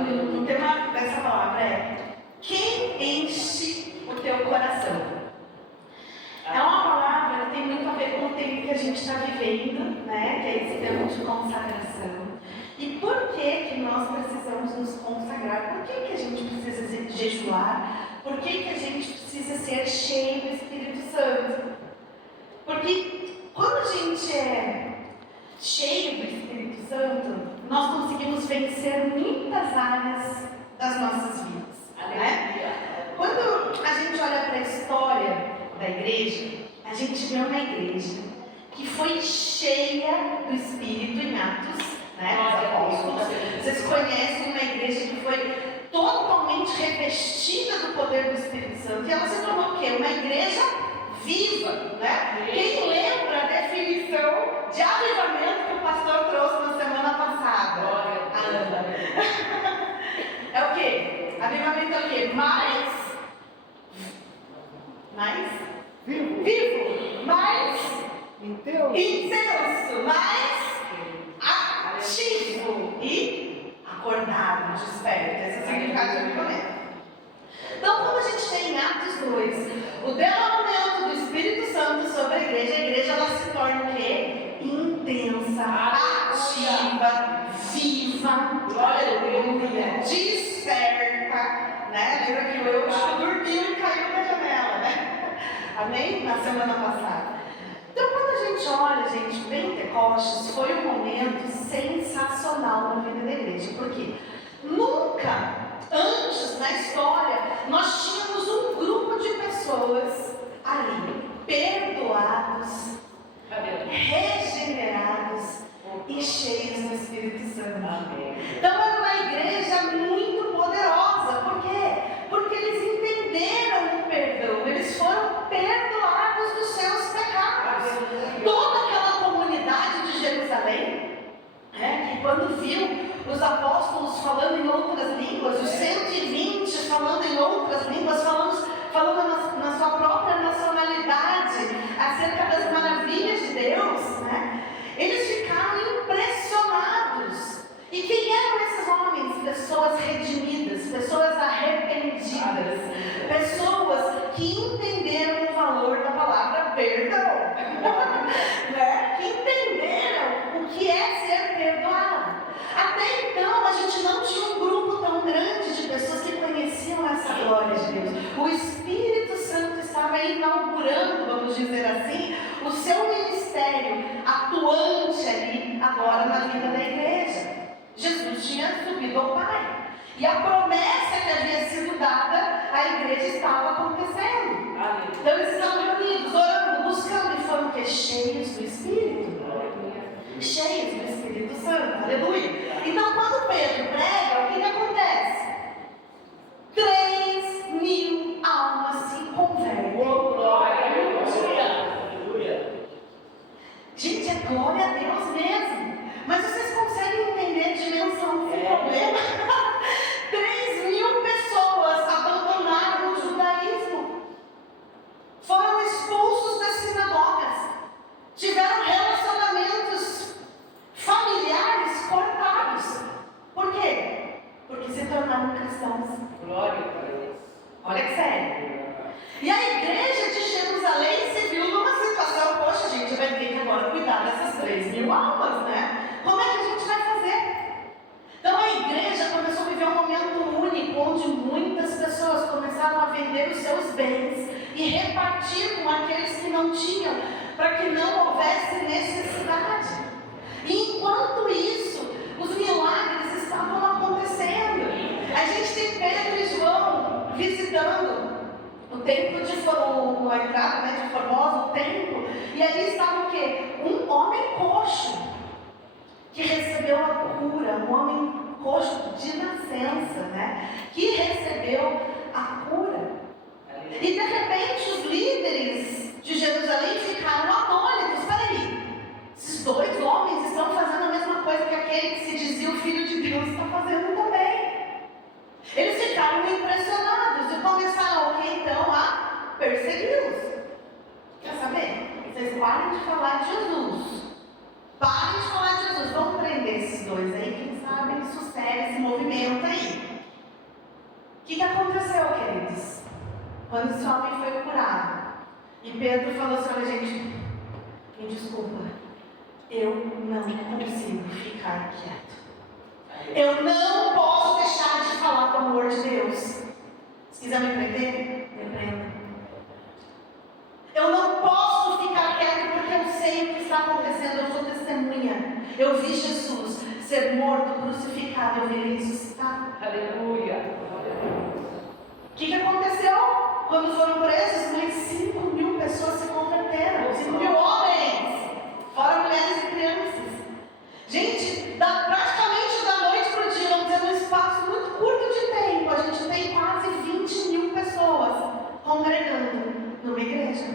O tema dessa palavra é: quem enche o teu coração? É uma palavra que tem muito a ver com o tempo que a gente está vivendo, né? Que é esse tempo de consagração. E por que nós precisamos nos consagrar? Por que a gente precisa jejuar? Por que a gente precisa ser cheio do Espírito Santo? Porque quando a gente é cheio do Espírito Santo, nós conseguimos vencer muitas áreas das nossas vidas, né? Quando a gente olha para a história da igreja, a gente vê uma igreja que foi cheia do Espírito em Atos, né, dos apóstolos. Vocês conhecem uma igreja que foi totalmente revestida do poder do Espírito Santo, e ela se tornou o quê? Uma igreja viva, né? Quem lembra a definição de avivamento que o pastor trouxe na semana passada? É o quê? Avivamento é o quê? Mais vivo, mais intenso, mais ativo e acordado, desperto. Esse é o significado de avivamento. Então, quando a gente tem em Atos 2 o derramamento do Espírito Santo sobre a igreja ela se torna o quê? Intensa, ativa, viva, aleluia, desperta, né? Lembra que o Eucho dormiu e caiu da janela, né? Amém? Na semana passada. Então, quando a gente olha, gente, Pentecostes foi um momento sensacional na vida da igreja. Por quê? Nunca antes na história nós tínhamos um grupo de pessoas ali, perdoados, regenerados e cheios do Espírito Santo. Então era uma igreja muito poderosa. Por quê? Porque eles entenderam o perdão, eles foram perdoados dos seus pecados. Toda aquela comunidade de Jerusalém, que quando viu os apóstolos falando em outras línguas, os 120 falando em outras línguas, falando na sua própria nacionalidade, acerca das maravilhas de Deus, né? Eles ficaram impressionados. E quem eram esses homens? Pessoas redimidas, pessoas arrependidas, pessoas que entenderam o valor da palavra perdão, né? Que entenderam o que é ser perdoado. Até então a gente não tinha um grupo tão grande de pessoas que conheciam essa glória de Deus. O Espírito Santo estava inaugurando, vamos dizer assim, o seu ministério atuante ali agora na vida da igreja. Jesus tinha subido ao Pai. E a promessa que havia sido dada à igreja estava acontecendo. Então eles estavam reunidos, orando, buscando, e foram que cheios do Espírito. Cheios do Espírito Santo, aleluia. Então quando Pedro prega, o que acontece? 3.000 almas se convertem. Gente, é glória a Deus mesmo. Mas vocês conseguem entender a dimensão desse problema? 3.000 pessoas abandonaram o judaísmo, foram expulsos das sinagogas, tiveram relacionamentos familiares cortados. Por quê? Porque se tornaram cristãos. Glória a Deus. Olha que sério. E a igreja de Jerusalém se viu numa situação: poxa, a gente vai ter que agora cuidar dessas 3.000 almas, né? Como é que a gente vai fazer? Então a igreja começou a viver um momento único, onde muitas pessoas começaram a vender os seus bens e repartir com aqueles que não tinham, para que não houvesse necessidade. E enquanto isso, os milagres estavam acontecendo. A gente tem Pedro e João visitando o templo a entrada, né, de Formosa, o templo, e ali estava o quê? Um homem coxo, que recebeu a cura, um homem coxo de nascença, né, que recebeu a cura. E de repente os líderes de Jerusalém ficaram atônitos. Peraí, esses dois homens estão fazendo a mesma coisa que aquele que se dizia o Filho de Deus está fazendo também. Eles ficaram impressionados e começaram então a persegui-los. Quer saber? Vocês parem de falar de Jesus. Parem de falar de Jesus. Vamos prender esses dois aí, quem sabe sucede esse movimento aí. quando esse homem foi curado, e Pedro falou assim: olha, gente, me desculpa, eu não consigo ficar quieto. Eu não posso deixar de falar do amor de Deus. Se quiser me prender, me prenda. Eu não posso ficar quieto porque eu sei o que está acontecendo. Eu sou testemunha. Eu vi Jesus ser morto, crucificado, eu vi ele ressuscitar. Aleluia. O que aconteceu? Quando foram presos, mais 5.000 pessoas se converteram. 5.000 homens, fora mulheres e crianças. Gente, praticamente da noite para o dia, vamos dizer, num espaço muito curto de tempo, a gente tem quase 20.000 pessoas congregando numa igreja.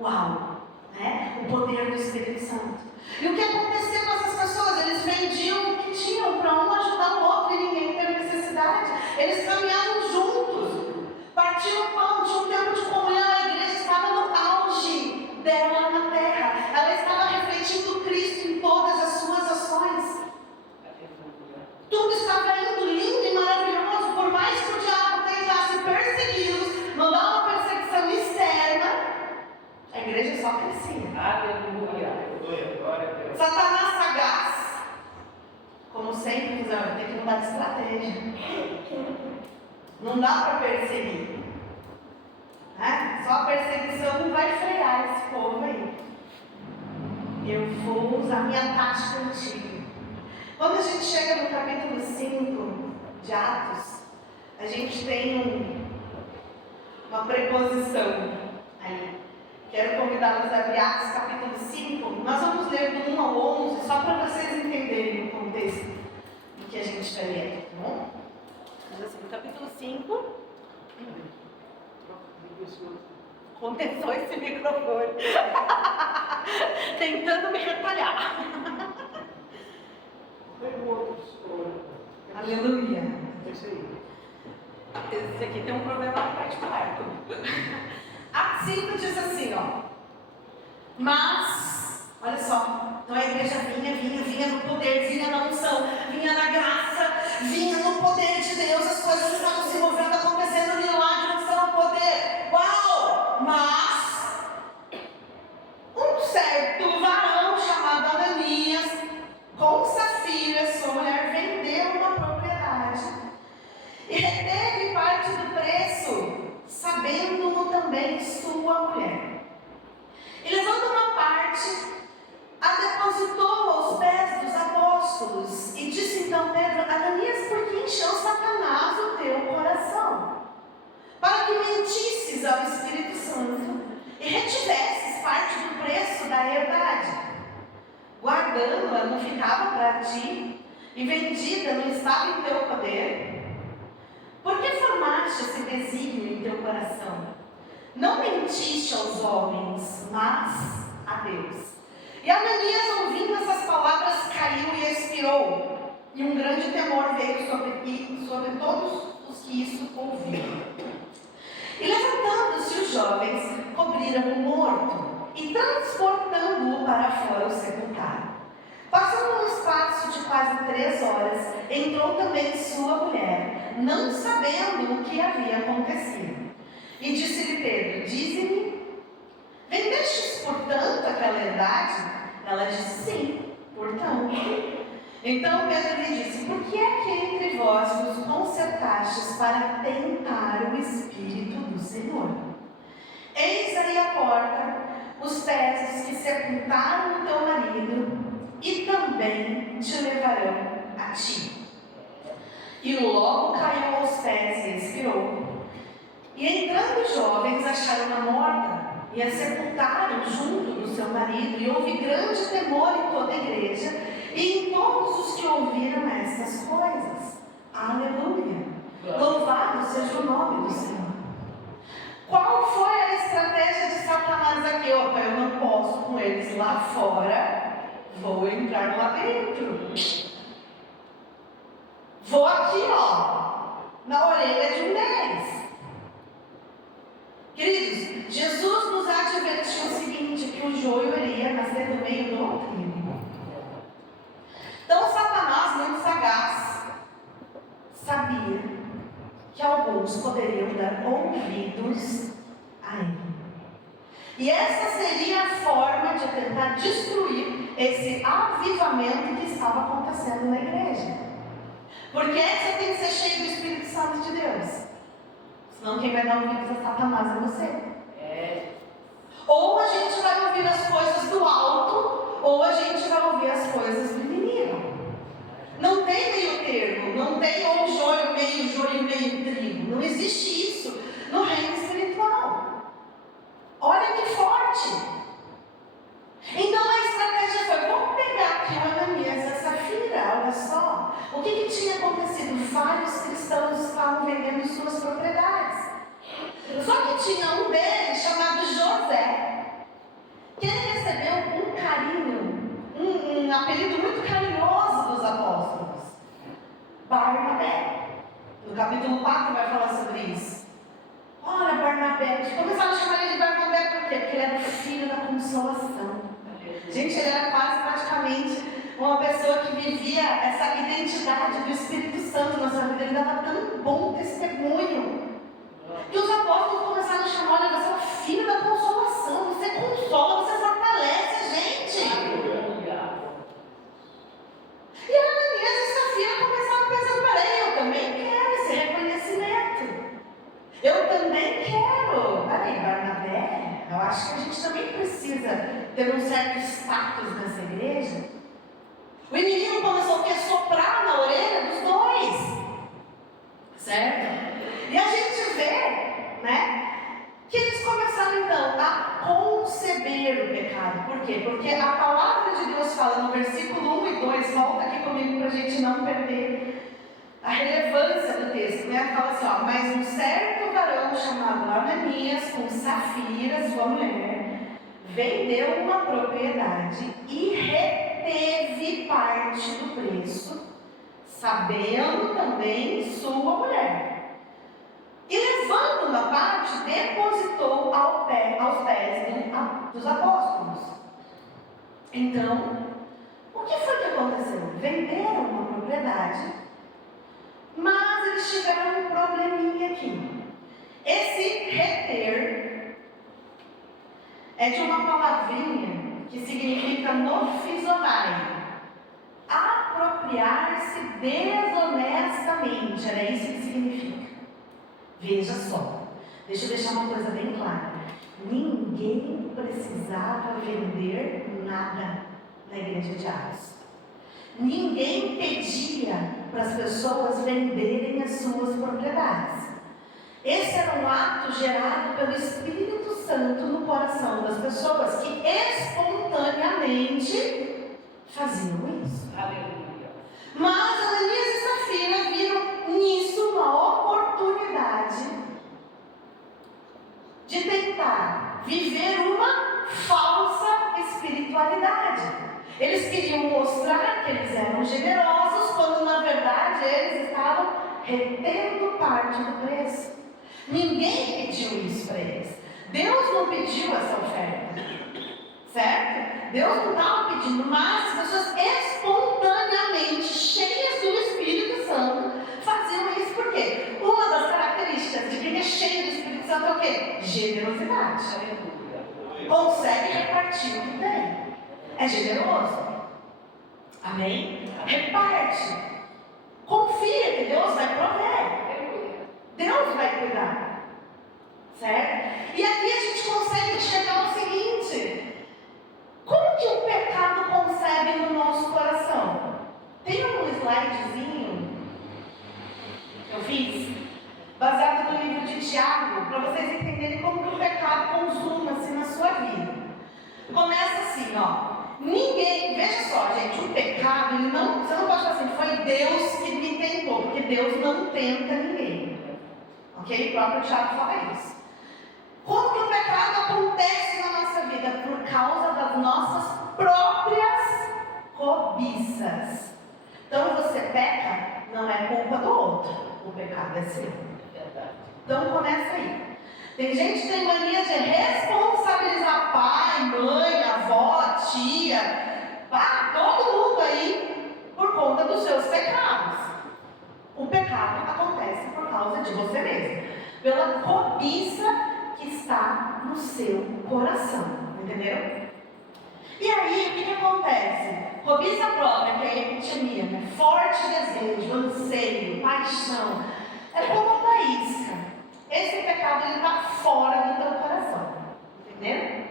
Uau! Né? O poder do Espírito Santo. E o que aconteceu com essas pessoas? Eles vendiam o que tinham para um ajudar o outro e ninguém teve necessidade. Eles caminhavam juntos, partiam pão, tinha um tempo de comunhão. A igreja estava no auge dela na terra. Ela estava refletindo Cristo em todas as suas ações. Tudo estava indo lindo e maravilhoso. Por mais que o diabo tentasse persegui-los, mandar uma perseguição externa, a igreja só crescia. Aleluia. Satanás sagaz, como sempre, tem que mudar de estratégia. Não dá para perseguir, né? Só a perseguição não vai frear esse povo aí. Eu vou usar minha tática antiga. Quando a gente chega no capítulo 5 de Atos, a gente tem uma preposição aí. Quero convidá-los a abrir Atos capítulo 5. Nós vamos ler do 1 ao 11, só para vocês entenderem o contexto do que a gente vai ler, tá bom? Mas assim, no capítulo 5... Começou esse microfone. Tentando me retalhar. Aleluia. Esse aqui tem um problema particular comigo. Atos 5 diz assim, ó. Mas, olha só, então a igreja vinha no poder, vinha na unção, vinha na graça, vinha no poder de Deus, as coisas estavam se movendo, acontecendo, milagre, unção, poder. Uau! Mas um certo varão chamado Ananias, com Safira, sua mulher, vendeu uma propriedade e reteve parte do preço, sabendo também sua mulher. E levando uma parte, a depositou aos pés dos apóstolos. E disse então Pedro: Ananias, por que encheu Satanás o teu coração? Para que mentisses ao Espírito Santo e retivesses parte do preço da herdade. Guardando-a não ficava para ti, e vendida não estava em teu poder. Por que formaste esse desígnio em teu coração? Não mentiste aos homens, mas a Deus. E Ananias, ouvindo essas palavras, caiu e expirou. E um grande temor veio sobre todos os que isso ouviram. E levantando-se os jovens, cobriram o morto e transportando-o para fora o sepultaram. Passando um espaço de quase 3 horas, entrou também sua mulher, não sabendo o que havia acontecido. E disse-lhe Pedro: dize-me, vendestes portanto aquela herdade? Ela disse: sim, portanto. Então Pedro lhe disse: por que é que entre vós vos concertastes para tentar o Espírito do Senhor? Eis aí a porta, os pés que sepultaram o teu marido, e também te levarão a ti. E logo caiu aos pés e expirou. E entrando os jovens, acharam-na morta, e a sepultaram junto do seu marido, e houve grande temor em toda a igreja, e em todos os que ouviram estas coisas. Aleluia! Louvado seja o nome do Senhor. Qual foi a estratégia de Satanás aqui? Opa, eu não posso com eles lá fora, vou entrar lá dentro. Vou aqui, ó, na orelha de um deles. Queridos, Jesus nos advertiu o seguinte, que o joio iria nascer do meio do trigo. Então Satanás, muito sagaz, sabia que alguns poderiam dar ouvidos a ele. E essa seria a forma de tentar destruir esse avivamento que estava acontecendo na igreja. Porque você tem que ser cheio do Espírito Santo de Deus. Senão quem vai dar ouvidos a Satanás é você. Ou a gente vai ouvir as coisas do alto, ou a gente vai ouvir as coisas do inimigo. Não tem meio termo, não tem ou joio meio trigo. Não existe isso no reino espiritual. Olha que forte. Então a estratégia foi: vamos pegar aqui o Ananias e a Safira. Olha só, o que tinha acontecido? Vários cristãos estavam vendendo suas propriedades. Só que tinha um deles chamado José, que ele recebeu um carinho, um apelido muito carinhoso dos apóstolos: Barnabé. No capítulo 4 vai falar sobre isso. Olha, Barnabé. Começaram a chamar ele de Barnabé por quê? Porque ele era o filho da consolação. Gente, ele era quase praticamente uma pessoa que vivia essa identidade do Espírito Santo na sua vida. Ele dava tão bom testemunho que os apóstolos começaram a chamar: olha, você é o filho da consolação, você consola, você fortalece a gente. E a Ananias e Safira começaram a pensar: peraí, eu também quero esse reconhecimento. Eu também quero. Peraí, Barnabé, eu acho que a gente também precisa ter um certo status nessa igreja. O inimigo começou a soprar na orelha dos dois. Certo? E a gente vê, né, que eles começaram então a conceber o pecado. Por quê? Porque a palavra de Deus fala no versículo 1 e 2, volta aqui comigo para a gente não perder a relevância do texto, né? Fala assim, ó: mas um certo varão chamado Ananias, com Safira, sua mulher, vendeu uma propriedade e reteve parte do preço, sabendo também sua mulher. E levando uma parte, depositou aos pés dos apóstolos. Então, o que foi que aconteceu? Venderam uma propriedade, mas eles tiveram um probleminha aqui. Esse reter é de uma palavrinha que significa nofizomai, apropriar-se desonestamente. Era isso que significa. Veja só, deixa eu deixar uma coisa bem clara: ninguém precisava vender nada na igreja de Atos. Ninguém pedia para as pessoas venderem as suas propriedades. Esse era um ato gerado pelo Espírito Santo no coração das pessoas que espontaneamente faziam isso. Aleluia. Mas Ananias e Safira viram nisso uma oportunidade de tentar viver uma falsa espiritualidade. Eles queriam mostrar que eles eram generosos, quando na verdade eles estavam retendo parte do preço. Ninguém pediu isso para eles. Deus não pediu essa oferta, certo? Deus não estava pedindo, mas as pessoas espontaneamente, cheias do Espírito Santo, faziam isso. Por quê? Uma das características de quem é cheio do Espírito Santo é o quê? Generosidade. Consegue repartir o que tem. É generoso. Amém? Reparte. Confia que Deus vai prover. Deus vai cuidar. Certo? E aqui a gente consegue chegar ao seguinte: como que o pecado concebe no nosso coração? Tem um slidezinho que eu fiz, baseado no livro de Tiago, para vocês entenderem como que o pecado consuma-se na sua vida. Começa assim, ó. Ninguém, veja só, gente, o pecado, ele não, você não pode falar assim: foi Deus que me tentou, porque Deus não tenta ninguém. Ok? O próprio Tiago fala isso. Como que o pecado acontece na nossa vida? Por causa das nossas próprias cobiças. Então você peca, não é culpa do outro, o pecado é seu. Então começa aí. Tem gente que tem mania de responsabilizar pai, mãe, avó, tia, todo mundo aí por conta dos seus pecados. O pecado acontece por causa causa de você mesmo, pela cobiça que está no seu coração. Entenderam? E aí, o que acontece? Cobiça própria, que é a epitimia, né? Forte desejo, anseio, paixão. É como uma isca. Esse pecado está fora do teu coração. Entendeu?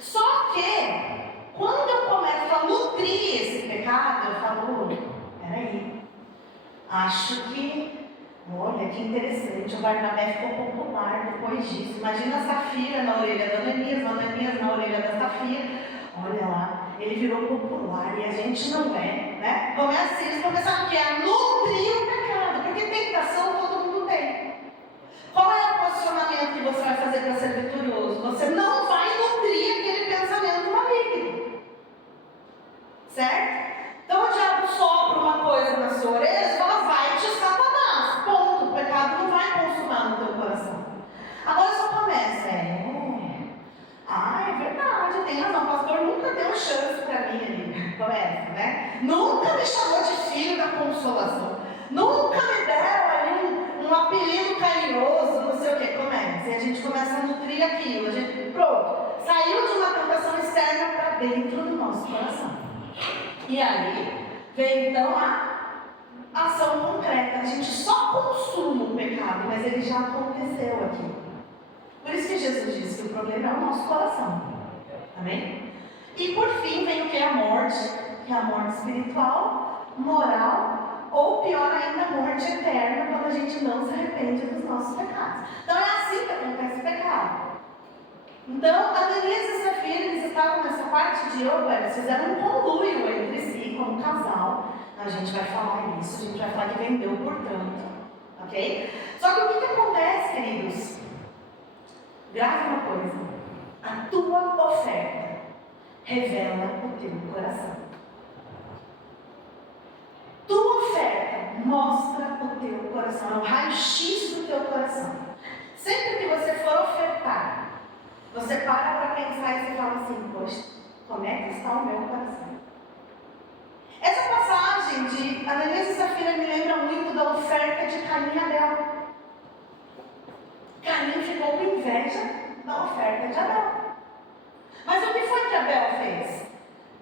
Só que, quando eu começo a nutrir esse pecado, eu falo, peraí, acho que, olha que interessante, o Barnabé ficou popular depois disso. Imagina a Safira na orelha da Ananias, Ananias na orelha da Safira. Olha lá, ele virou popular e a gente não é, né? Começa assim, eles começaram a nutrir o pecado, porque tentação todo mundo tem. Qual é o posicionamento que você vai fazer para ser vitorioso? Você não vai nutrir aquele pensamento maligno, certo? Então o diabo sopra uma coisa na sua orelha e fala, vai-te Satanás, ponto. O pecado não vai consumar no teu coração. Agora só começa, é verdade, tem razão, o pastor nunca deu chance para mim ali, começa, né? Nunca me chamou de filho da consolação, nunca me deram ali um apelido carinhoso, não sei o que, começa. E a gente começa a nutrir aquilo, a gente, pronto, saiu de uma tentação externa para dentro do nosso coração. E aí, vem então a ação concreta, a gente só consuma o pecado, mas ele já aconteceu aqui. Por isso que Jesus disse que o problema é o nosso coração. Amém? E por fim vem o que é a morte? Que é a morte espiritual, moral, ou pior ainda, a morte eterna, quando a gente não se arrepende dos nossos pecados. Então é assim que acontece o pecado. Então, Ananias e Safira, eles estavam nessa parte de eles fizeram um conluio entre si, como casal. A gente vai falar isso, a gente vai falar que vendeu, portanto. Ok? Só que o que acontece, queridos? Grave uma coisa, a tua oferta revela o teu coração. Tua oferta mostra o teu coração, é o raio-x do teu coração. Sempre que você for ofertar, você para pensar e você fala assim, poxa, como é que está o meu coração? Essa passagem de Ananias e Safira me lembra muito da oferta de Caim e Abel. Caim ficou com inveja da oferta de Abel. Mas o que foi que Abel fez?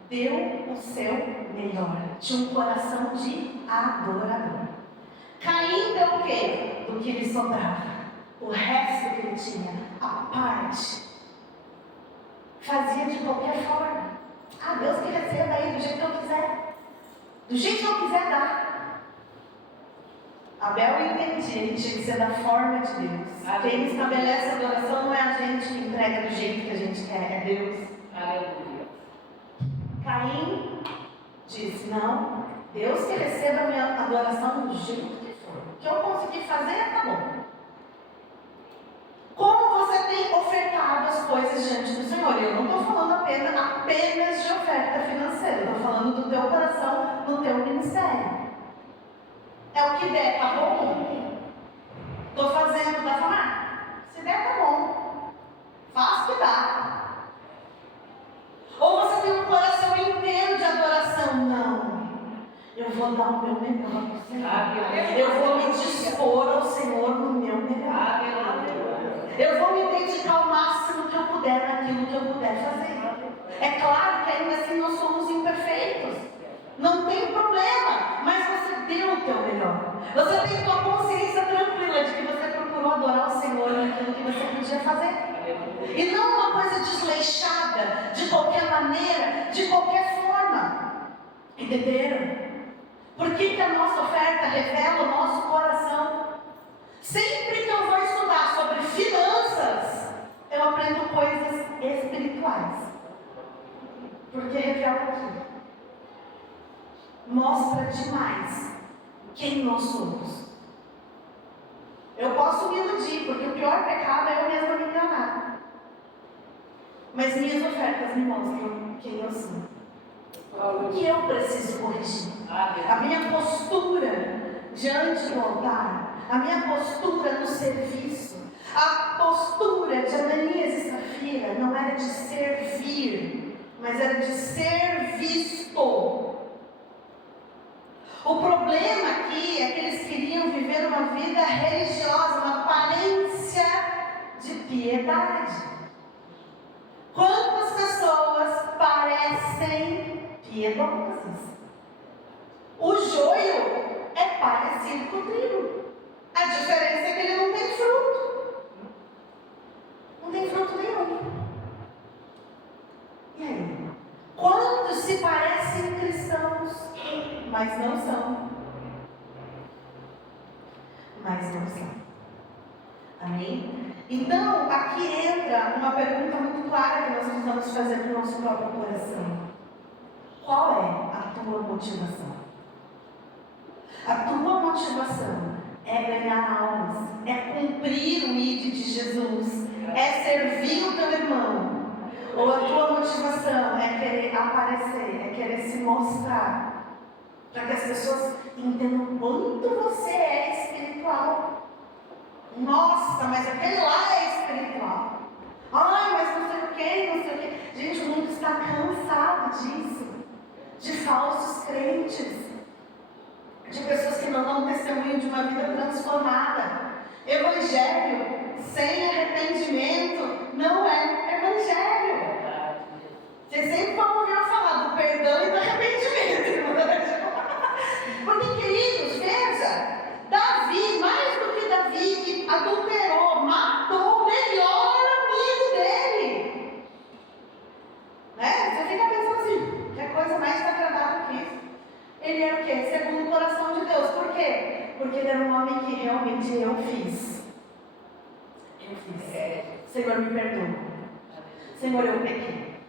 Deu o seu melhor. Tinha um coração de adorador. Caim deu o quê? Do que lhe sobrava. O resto que ele tinha, a parte, fazia de qualquer forma. Deus que receba aí do jeito que eu quiser. Do jeito que eu quiser dar. Abel entendia que tinha que ser da forma de Deus. Quem estabelece a adoração não é a gente que entrega do jeito que a gente quer, é Deus. Aleluia. Caim disse, não, Deus que receba a minha adoração do jeito que for. O que eu conseguir fazer, tá bom. Como você tem ofertado as coisas diante do Senhor? Eu não estou falando apenas de oferta financeira, eu estou falando do teu coração, do teu ministério. É o que der, tá bom? Estou fazendo, dá pra se der, tá bom. Faz o que dá. Ou você tem um coração inteiro de adoração? Não. Eu vou dar o meu melhor para o Senhor. Eu vou me dispor ao Senhor no meu melhor. Eu vou me dedicar ao máximo que eu puder naquilo que eu puder fazer. É claro que ainda assim nós somos imperfeitos. Não tem problema, mas você deu o teu melhor. Você tem tua consciência tranquila de que você procurou adorar o Senhor naquilo que você podia fazer. E não uma coisa desleixada, de qualquer maneira, de qualquer forma. Entenderam? Por que a nossa oferta revela o nosso coração? Sempre que eu vou estudar sobre finanças, eu aprendo coisas espirituais. Porque revela aqui. Mostra demais quem nós somos. Eu posso me iludir, porque o pior pecado é eu mesma me enganar. Mas minhas ofertas me mostram quem eu sou. O que eu preciso corrigir? A minha postura diante do altar, a minha postura no serviço, a postura de Ananias e Safira não era de servir, mas era de ser visto. O problema aqui é que eles queriam viver uma vida religiosa, uma aparência de piedade. Quantas pessoas parecem piedosas? O joio é parecido com o trigo. A diferença é que ele não tem fruto. Não tem fruto nenhum. E aí? Quantos se parecem cristãos, mas não são? Mas não são. Amém? Então, aqui entra uma pergunta muito clara que nós precisamos fazer para o nosso próprio coração. Qual é a tua motivação? A tua motivação é ganhar almas, é cumprir o ID de Jesus, é servir o teu irmão. Ou a tua motivação é querer aparecer, é querer se mostrar, para que as pessoas entendam quanto você é espiritual. Nossa, mas aquele lá é espiritual. Ai, mas não sei o que, não sei o que. Gente, o mundo está cansado disso. De falsos crentes. De pessoas que não dão testemunho de uma vida transformada. Evangelho sem arrependimento não é evangelho. Vocês sempre vão ouvir eu falar do perdão e do arrependimento. Porque, queridos, veja, Davi, mais do que Davi, que adulterou, matou o melhor amigo dele. Né? Você fica pensando assim, que a coisa mais desagradável que isso. Ele era o quê? Segundo o coração de Deus. Por quê? Porque ele era um homem que realmente eu fiz. Senhor, me perdoa. Senhor, eu pequei.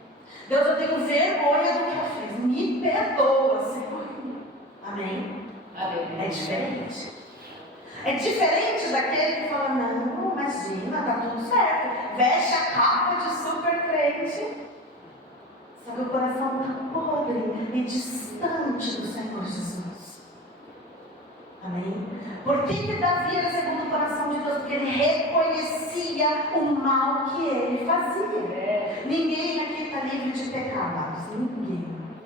Deus, eu tenho vergonha do que eu fiz. Me perdoa, Senhor. Amém? É diferente. É diferente daquele que fala, não, imagina, tá tudo certo. Veste a capa de super crente. Só que o coração está podre e distante do Senhor Jesus. Amém? Por que Davi era segundo o coração de Deus? Porque ele reconhecia o mal que ele fazia. Ninguém aqui está livre de pecados.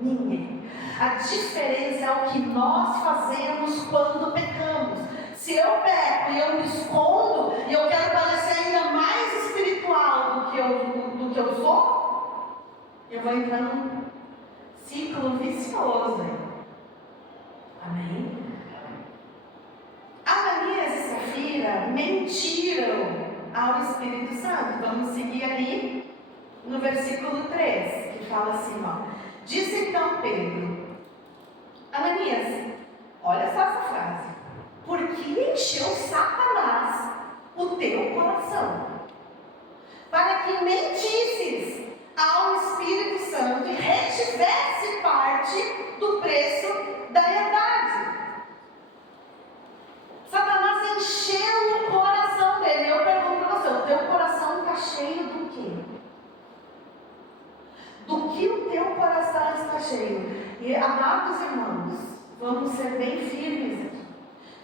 Ninguém. A diferença é o que nós fazemos quando pecamos. Se eu peco e eu me escondo e eu quero parecer ainda mais espiritual do que eu sou, eu vou entrar num ciclo vicioso. Amém? Ananias e Safira mentiram ao Espírito Santo. Vamos seguir ali no versículo 3, que fala assim, ó. Disse então Pedro, Ananias, olha só essa frase. Por que encheu Satanás o teu coração? Para que mentisses ao Espírito Santo e retivesse parte do preço da herdade. Satanás encheu o coração dele. Eu pergunto para você, o teu coração está cheio do quê? Do que o teu coração está cheio? E, amados irmãos, vamos ser bem firmes aqui.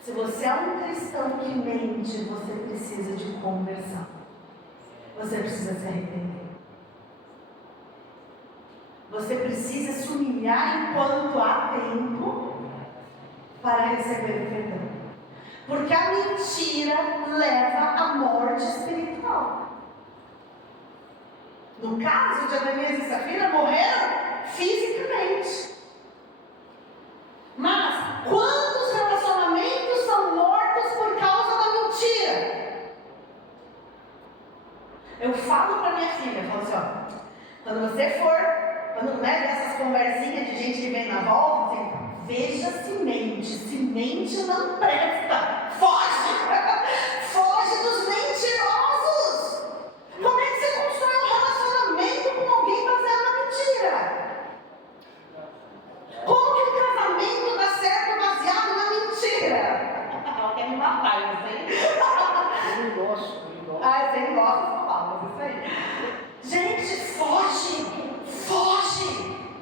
Se você é um cristão que mente, você precisa de conversão. Você precisa se arrepender. Você precisa se humilhar enquanto há tempo para receber o perdão. Porque a mentira leva à morte espiritual. No caso de Ananias e Safira, morreram fisicamente. Mas quantos relacionamentos são mortos por causa da mentira? Eu falo para minha filha, eu falo assim, ó, quando você for, quando ver essas conversinhas de gente que vem na volta, assim, veja se mente não presta, foge, foge dos mentirosos. Como é que você constrói um relacionamento com alguém baseado na mentira? Como que um casamento dá certo baseado na mentira? Ela quer me matar, eu sei. Eu não gosto. Ah, você não gosta dessas palavras, isso aí. Gente, foge.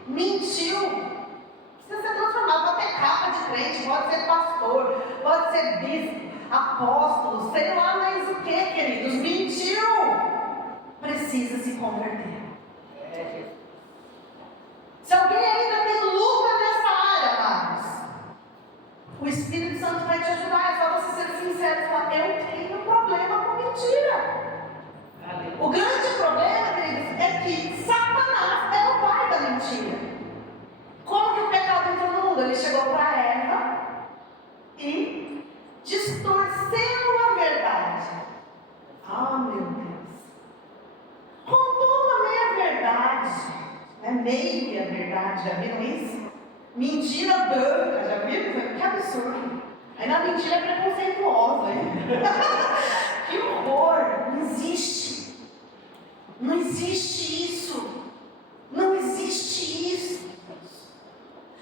Mentiu. Precisa ser transformado, pode ter capa de crente, pode ser pastor, pode ser bispo, apóstolo, sei lá mais o que, queridos. Mentiu. Precisa se converter. Se alguém ainda tem luta nessa área, amados, Espírito Santo vai te ajudar. É só você ser sincero e falar: eu tenho problema com mentira. O grande problema, queridos, é que Satanás é o pai da mentira. Como que o pecado entrou no mundo? Ele chegou para Eva e distorceu a verdade. Ah, meu Deus. Contou uma meia-verdade. Meia verdade, já viram isso? Mentira branca, já viram? Que absurdo. Ainda a mentira é preconceituosa, hein? Que horror. Não existe. Não existe isso. Não existe isso.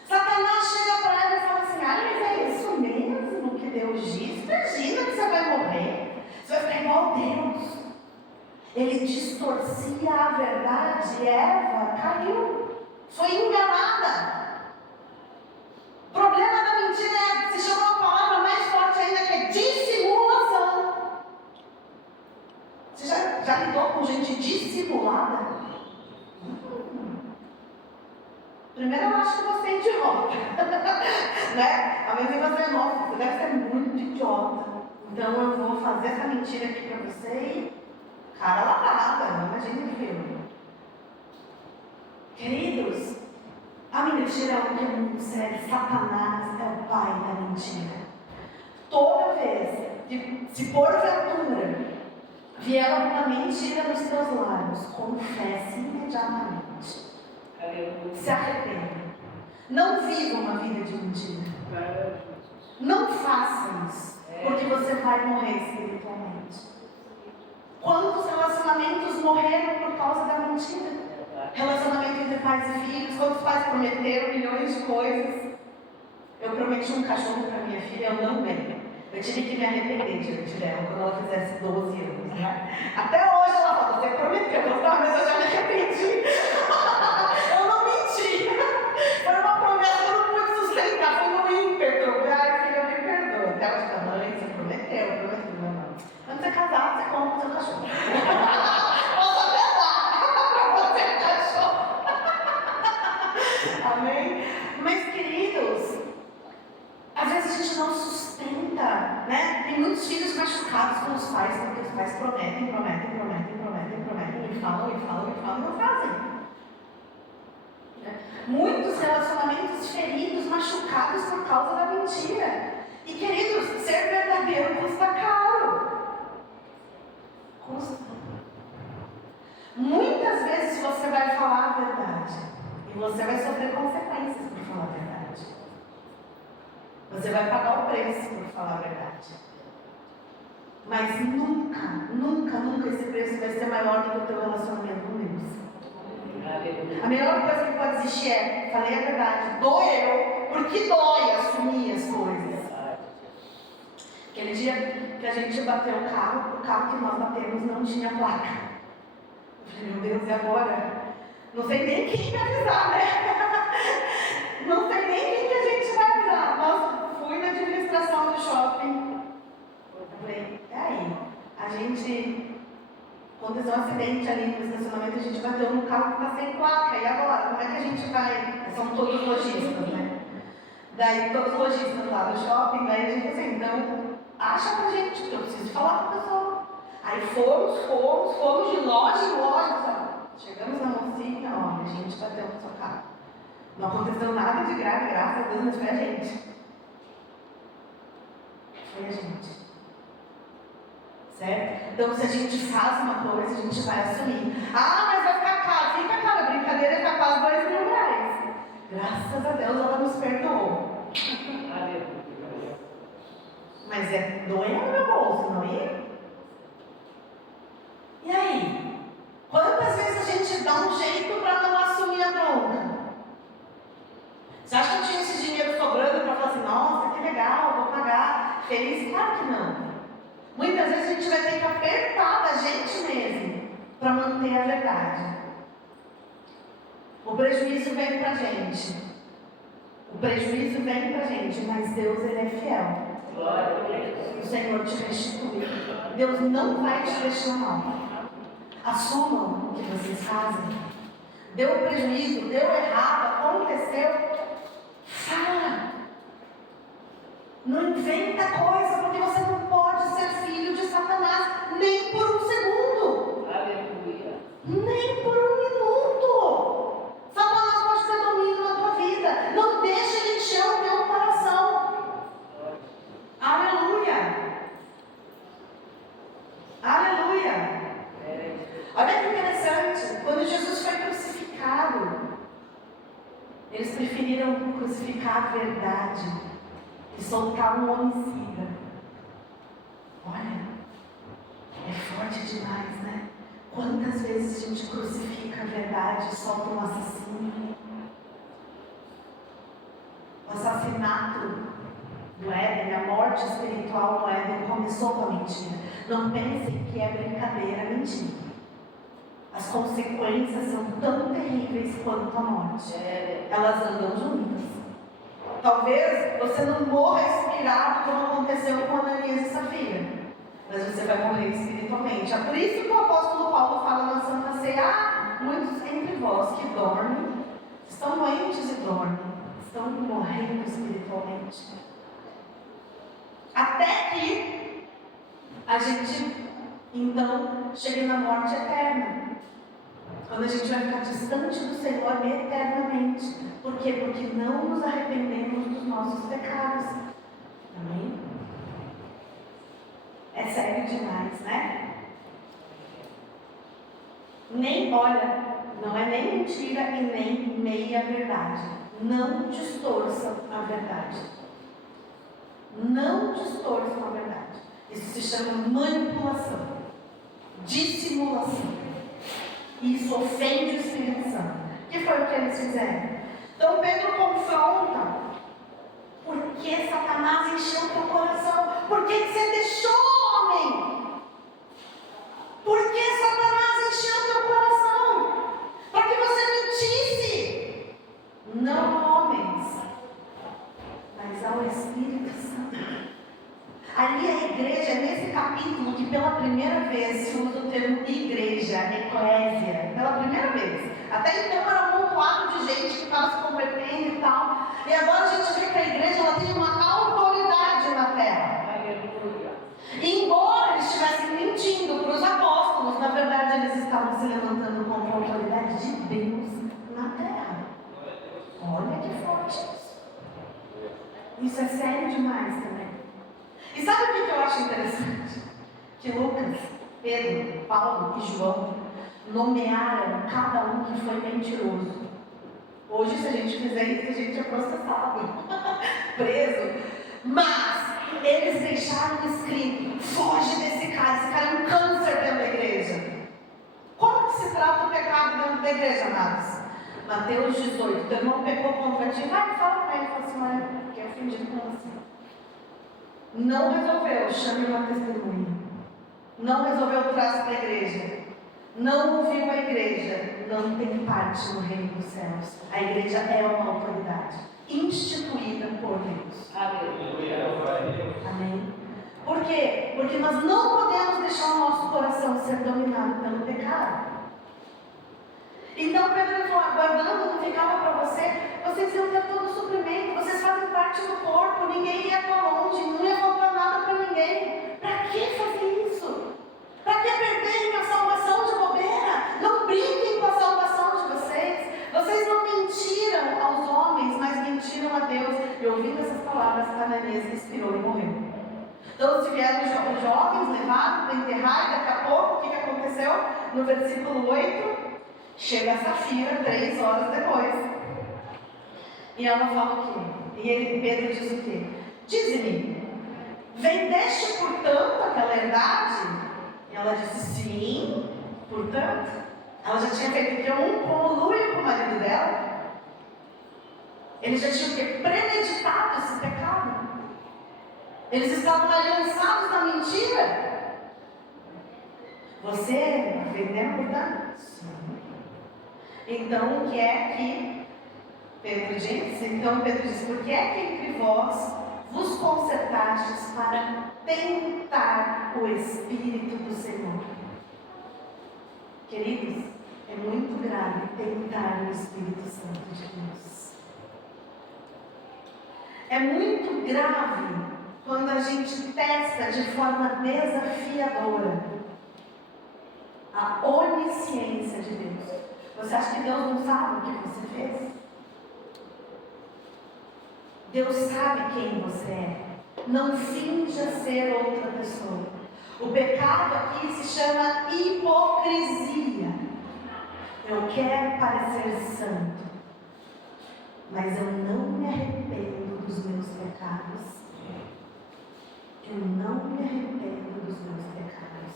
Satanás chega para ela e fala assim: ah, mas é isso mesmo que Deus diz? Imagina que você vai morrer. Você vai ficar igual a Deus. Ele distorcia a verdade e Eva caiu. Foi enganada. O problema da mentira é, se chama uma palavra mais forte ainda, que é dissimulação. Você já lidou com gente dissimulada? Primeiro eu acho que você é idiota. Né? Ao mesmo tempo você é nossa, você deve ser muito idiota. Então eu vou fazer essa mentira aqui para você e cara lavada, não imagina o filme. Queridos, a mentira é algo que é muito sério. Satanás é o pai da mentira. Toda vez que, se porventura vier alguma mentira nos teus lábios, confesse imediatamente. Se arrependa. Não viva uma vida de mentira. Não faça isso, porque você vai morrer espiritualmente. Quantos relacionamentos morreram por causa da mentira? Relacionamento entre pais e filhos. Quantos pais prometeram milhões de coisas? Eu prometi um cachorro para minha filha, eu não dei. Eu tive que me arrepender diante dela quando ela fizesse 12 anos, né? Até hoje ela fala: você prometeu, mas eu já me arrependi. Eu não menti. Foi uma promessa que eu não pude sustentar, foi no ímpeto. Ai, filha, me perdoa. Até ela fala: mãe, você prometeu, eu prometi. Não. Quando você casar, você compra o seu cachorro. Posso até dar para você o cachorro. Amém? Mas, queridos, às vezes a gente não sustenta, né? Tem muitos filhos machucados com os pais, porque os pais prometem, e falam, e não fazem. Muitos relacionamentos feridos, machucados por causa da mentira. E, queridos, ser verdadeiro custa caro. Custa. Muitas vezes você vai falar a verdade e você vai sofrer consequências por falar a verdade. Você vai pagar o preço por falar a verdade. Mas nunca esse preço vai ser maior do que o teu relacionamento com Deus. A melhor coisa que pode existir é: falei a verdade, doeu, porque dói assumir as coisas. Aquele dia que a gente bateu o carro que nós batemos não tinha placa. Eu falei: meu Deus, e agora? Não sei nem quem vai avisar, né? Não sei nem quem que a gente vai avisar. Nossa, fui na administração do shopping. Eu falei: e aí? A gente aconteceu um acidente ali no estacionamento, a gente bateu num carro que está sem placa. E agora? Como é que a gente vai? São todos lojistas, né? Daí, todos os lojistas lá do shopping, daí a gente assim: então, acha pra gente, porque eu preciso falar com a pessoa. Aí fomos de loja em loja, sabe? Chegamos na mocinha: olha, a gente bateu no seu carro. Não aconteceu nada de grave, graças a Deus, mas foi a gente. Foi a gente. Certo? Então, se a gente faz uma coisa, a gente vai assumir. Ah, mas vai ficar caro. Fica caro. A brincadeira fica quase R$2.000. Graças a Deus, ela nos perdoou. Mas doer no meu bolso, não é? E aí? Quantas vezes a gente dá um jeito para não assumir a bronca? Você acha que eu tinha esse dinheiro sobrando para falar assim: nossa, que legal, vou pagar feliz? Claro que não. Muitas vezes a gente vai ter que apertar da gente mesmo para manter a verdade. O prejuízo vem para a gente. Mas Deus, Ele é fiel. O Senhor te restitui. Deus não vai te deixar mal. Assumam o que vocês fazem. Deu prejuízo, deu errado, aconteceu. Fala. Não inventa coisa, porque você não pode ser filho de Satanás nem por um segundo. Aleluia. Nem por um minuto. Satanás pode ter domínio na tua vida. Não deixe ele encher o teu coração. Aleluia. Aleluia. Olha que interessante. Quando Jesus foi crucificado, eles preferiram crucificar a verdade e soltar um homicida. Olha, é forte demais, né? Quantas vezes a gente crucifica a verdade e solta um assassino? O assassinato do Éden, a morte espiritual no Éden começou com a mentira. Não pensem que é brincadeira, é mentira. As consequências são tão terríveis quanto a morte. Elas andam juntas. Talvez você não morra inspirado como aconteceu com Ananias e Safira, mas você vai morrer espiritualmente. É por isso que o apóstolo Paulo fala na Santa Ceia: muitos entre vós que dormem, estão doentes e dormem, estão morrendo espiritualmente. Até que a gente, então, chegue na morte eterna. Quando a gente vai ficar distante do Senhor eternamente. Por quê? Porque não nos arrependemos dos nossos pecados. Amém? É sério demais, né? Olha, não é nem mentira e nem meia verdade. Não distorçam a verdade. Não distorçam a verdade. Isso se chama manipulação, dissimulação. Isso ofende o Espírito Santo. Que foi o que eles fizeram? Então Pedro confronta. Por que Satanás encheu o teu coração? Por que você deixou, homem? Por que Satanás encheu o teu coração? Para que você mentisse. Não homens, mas ao Espírito Santo. Ali a igreja, nesse capítulo, que pela primeira vez se usa o termo igreja, eclésia, pela primeira vez. Até então era um amontoado de gente que estava se convertendo e tal. E agora a gente vê que a igreja ela tem uma autoridade na terra. Aleluia. E embora eles estivessem mentindo para os apóstolos, na verdade eles estavam se levantando contra a autoridade de Deus na terra. Olha que forte isso. Isso é sério demais também. E sabe o que eu acho interessante? Que Lucas, Pedro, Paulo e João nomearam cada um que foi mentiroso. Hoje, se a gente fizer isso, a gente é processado, preso. Mas eles deixaram escrito: foge desse cara, esse cara é um câncer dentro da igreja. Como que se trata o pecado dentro da igreja, amados? Mateus 18, teu irmão pecou contra ti, vai, fala para ele, fala assim: olha, fiquei ofendido com você. Não resolveu, chame uma testemunha. Não resolveu, traz para a igreja. Não ouviu a igreja, não tem parte no reino dos céus. A igreja é uma autoridade instituída por Deus. Amém? Por quê? Porque nós não podemos deixar o nosso coração ser dominado pelo pecado. Então Pedro falou: aguardando, não ficava para vocês iam ter todo o suprimento, vocês fazem parte do corpo, ninguém ia para longe, não ia faltar nada para ninguém. Para que fazer isso? Para que perderem a salvação de bobeira? Não brinquem com a salvação de vocês. Vocês não mentiram aos homens, mas mentiram a Deus. E ouvindo essas palavras, Ananias respirou e morreu. Então se vieram os jovens, levaram para enterrar, e daqui a pouco, o que aconteceu? No versículo 8, chega a Safira 3 horas depois. E ela fala o quê? E Pedro diz o quê? Dize-me, vendeste portanto aquela herdade? E ela disse: sim, portanto. Ela já tinha feito o quê? Um conluio com o marido dela. Eles já tinham o quê? Premeditado esse pecado. Eles estavam aliançados na mentira. Você vendeu portanto? Sim. Então o que é que Pedro disse? Então Pedro disse: por que é que entre vós vos concertastes para tentar o Espírito do Senhor? Queridos, é muito grave tentar o Espírito Santo de Deus. É muito grave manifesta de forma desafiadora a onisciência de Deus. Você acha que Deus não sabe o que você fez? Deus sabe quem você é. Não finja ser outra pessoa. O pecado aqui se chama hipocrisia. Eu quero parecer santo, mas eu não me arrependo dos meus pecados. Eu não me arrependo dos meus pecados.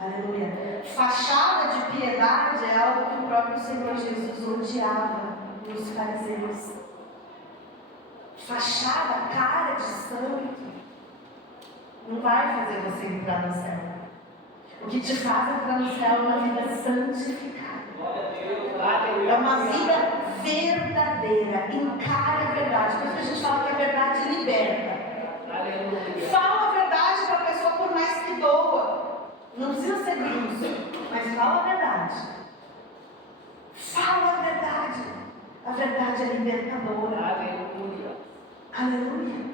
Aleluia. Fachada de piedade é algo que o próprio Senhor Jesus odiava nos fariseus. Fachada, cara de santo, não vai fazer você entrar no céu. O que te faz entrar no céu é uma vida santificada. É uma vida verdadeira. Encara a verdade. Por isso que a gente fala que a verdade liberta. Fala a verdade para a pessoa, por mais que doa. Não precisa ser grosso, mas fala a verdade. Fala a verdade. A verdade é libertadora. Aleluia. Aleluia.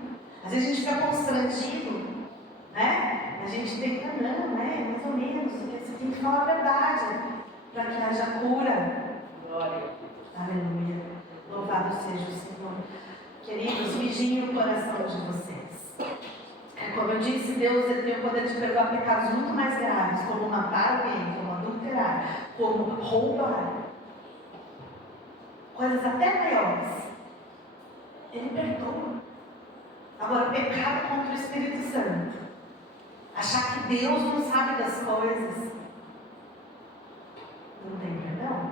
Às vezes a gente fica constrangido, né? A gente tem que, não, né? Mais ou menos. Você tem que falar a verdade para que haja cura. Glória. Aleluia. Louvado seja o Senhor. Queridos, vigiem o coração de vocês. Como eu disse, Deus ele tem o poder de perdoar pecados muito mais graves, como matar alguém, como adulterar, como roubar. Coisas até maiores. Ele perdoa. Agora, pecado contra o Espírito Santo. Achar que Deus não sabe das coisas. Não tem perdão.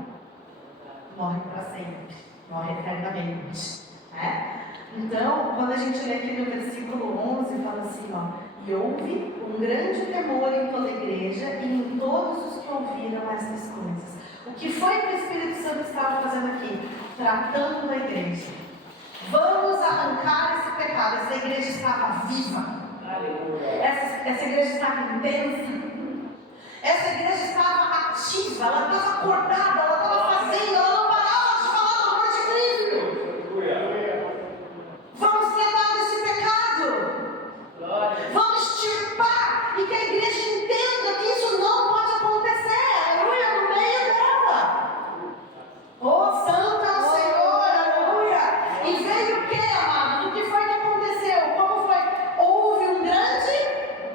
Morre para sempre. Morre eternamente. Né? Então, quando a gente lê aqui no versículo 11, fala assim, ó. E houve um grande temor em toda a igreja e em todos os que ouviram essas coisas. O que foi que o Espírito Santo estava fazendo aqui? Tratando a igreja. Vamos arrancar esse pecado. Essa igreja estava viva. Essa igreja estava intensa. Essa igreja estava ativa. Ela estava acordada. Ela estava fazendo. Ela não parava de falar do amor de Cristo. Vamos tratar desse pecado. Vamos extirpar. E que a igreja entenda que isso não pode acontecer. Aleluia. No meio dela. Oh, santo é o Senhor. Aleluia. E veio o que, amado? O que foi que aconteceu? Como foi? Houve um grande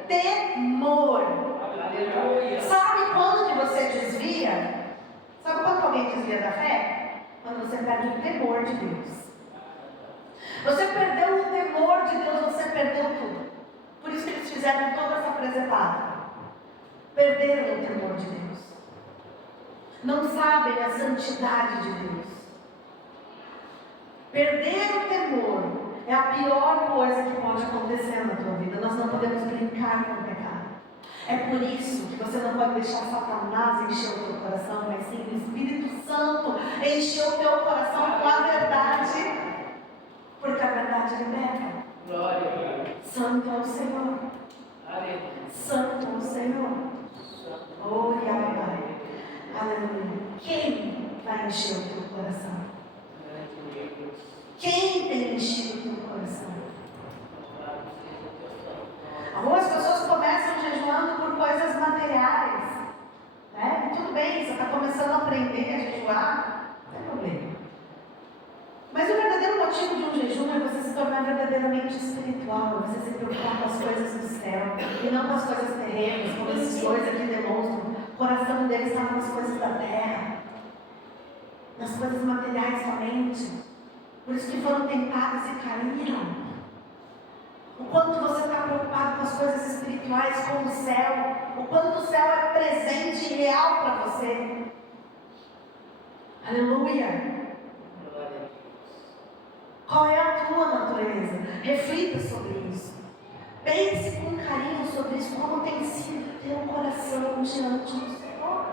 temor. Aleluia. Sabe quando que você desvia? Sabe quando alguém desvia da fé? Quando você perde o temor de Deus. Você perdeu o temor de Deus, você perdeu tudo. Por isso que eles fizeram toda essa presepada. Perderam o temor de Deus. Não sabem a santidade de Deus. Perder o temor é a pior coisa que pode acontecer na tua vida. Nós não podemos brincar com o pecado. É por isso que você não pode deixar Satanás encher o teu coração, mas sim o Espírito Santo encher o teu coração com a verdade. Porque a verdade liberta. Glória. Santo é o Senhor. Aleluia. Santo é o Senhor. Oh, Yahweh. Aleluia. Quem vai encher o teu coração? Quem tem enchido o teu coração? Algumas pessoas começam jejuando por coisas materiais. Né? E tudo bem, você está começando a aprender a jejuar, não tem problema. Mas o verdadeiro motivo de um jejum é você se tornar verdadeiramente espiritual, você se preocupar com as coisas do céu e não com as coisas terrenas, como essas coisas que demonstram. O coração deles estava nas coisas da terra, nas coisas materiais somente. Por isso que foram tentados e caíram. O quanto você está preocupado com as coisas espirituais, com o céu, o quanto o céu é presente e real para você. Aleluia. Qual é a tua natureza? Reflita sobre isso. Pense com carinho sobre isso. Como tem sido teu coração diante do Senhor?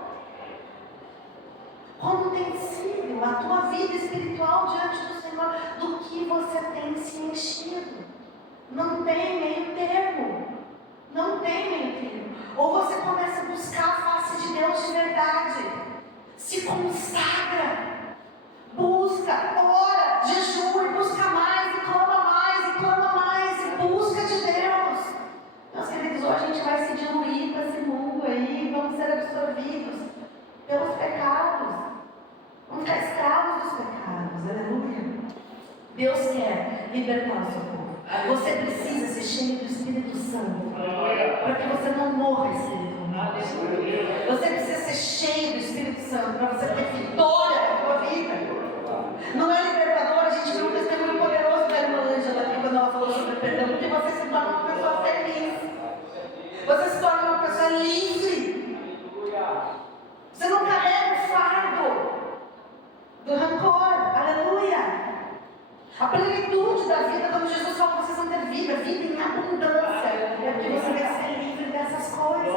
Como tem sido a tua vida espiritual diante do Senhor? Do que você tem se enchido? Não tem meio termo. Não tem meio termo. Ou você começa a buscar a face de Deus de verdade. Se consagra. Busca, ora, jejua e busca mais, e clama mais, e busca de Deus. Meus absorvidos pelos pecados. Vamos ficar escravos dos pecados. Aleluia. Deus quer libertar o seu povo. Você precisa ser cheio do Espírito Santo para que você não morra espiritualmente. Você precisa ser cheio do Espírito Santo para você ter vitória na sua vida. Não é libertador? A gente viu um testemunho poderoso da irmã Ângela aqui quando ela falou sobre perdão, porque você se torna uma pessoa feliz. Você se torna uma pessoa livre. Você não carrega o fardo do rancor. Aleluia. A plenitude da vida, quando Jesus fala que vocês vão ter vida em abundância, é porque você deve ser livre dessas coisas.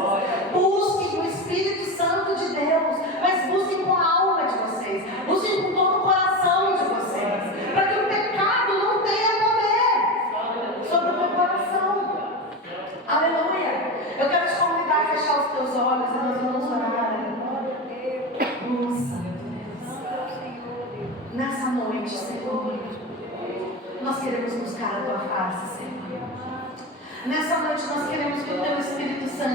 Busquem o Espírito Santo de Deus, mas busquem com a alma de vocês, busquem com todo o coração de vocês, para que o pecado não tenha poder sobre o teu coração. Aleluia. Eu quero te convidar a fechar os teus olhos e nós vamos orar. Santo Deus, nessa noite, Senhor, nós queremos buscar a tua face, Senhor. Nessa noite nós queremos que o teu Espírito Santo